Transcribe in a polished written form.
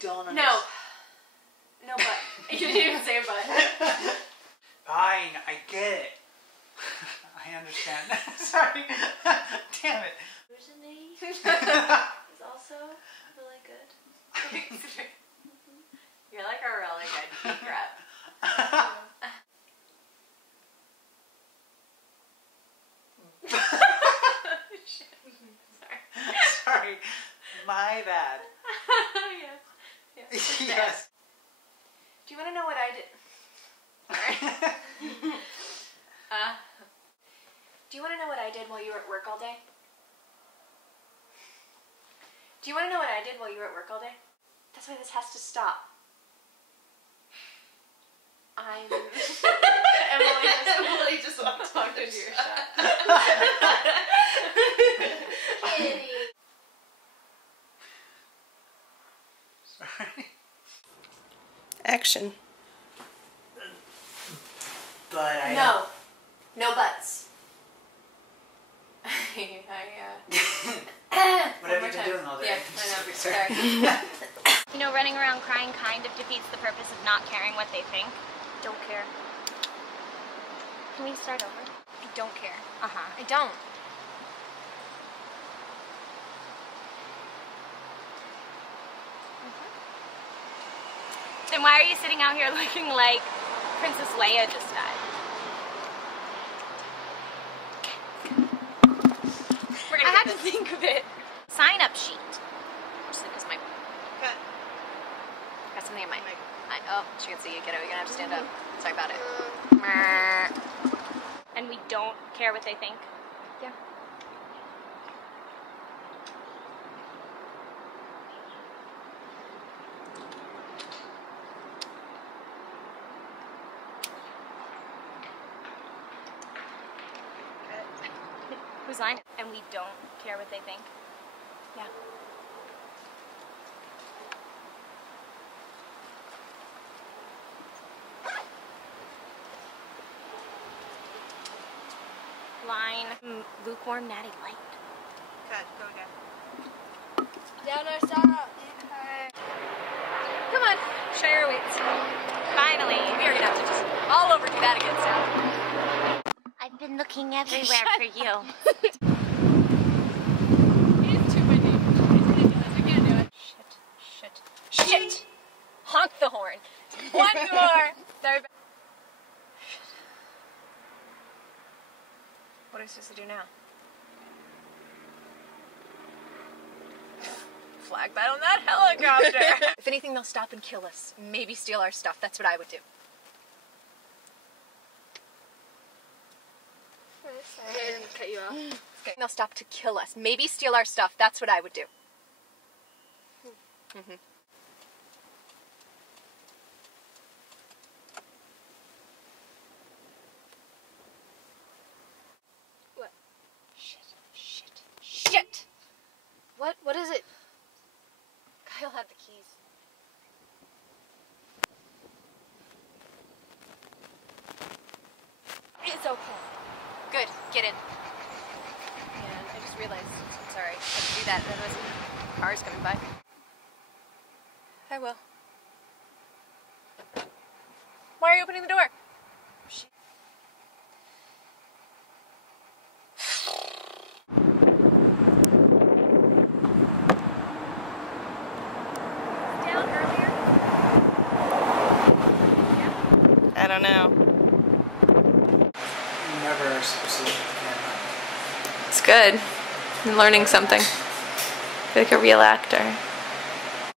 don't understand. No, but. You didn't even say but. Fine, I get it. I understand. Sorry. Damn it. Originally is also really good. You're like a really good geek rep. Shit. Sorry. My bad. Yes. Yes. Do you want to know what I did? Sorry. Do you want to know what I did while you were at work all day? Do you want to know what I did while you were at work all day? That's why this has to stop. Emily just walked into your shot. Sorry. Action. But I... No buts. What have you been doing all day? Yeah, I know. Sorry. You know, running around crying kind of defeats the purpose of not caring what they think. Don't care. Can we start over? I don't care. I don't. Then why are you sitting out here looking like Princess Leia just died? I had to think of it. Sign-up sheet. Just because my... Good. Got something in my... Oh, she can see you, kiddo. You're gonna have to stand up. Sorry about it. And we don't care what they think? Yeah. Whose line? And we don't care what they think? Yeah. Line. Lukewarm natty light. Good. Go again. Down our star. Come on. Show your weights. Finally. We are going to have to just all over do that again soon. I've been looking everywhere for you. It's too windy. It's ridiculous. I can't do it. Shit. Honk the horn. One more. Sorry. What are we supposed to do now? Flag bat on that helicopter! If anything, they'll stop and kill us. Maybe steal our stuff. That's what I would do. I didn't cut you off. Okay. They'll stop to kill us. Maybe steal our stuff. That's what I would do. What? Shit! What is it? Kyle had the keys. It's okay. Good. Get in. And I just realized, I'm sorry, I had to do that. There was cars coming by. I will. Why are you opening the door? Shit. Down earlier? I don't know. You never are supposed to look at the camera. It's good. I'm learning something. I feel like a real actor.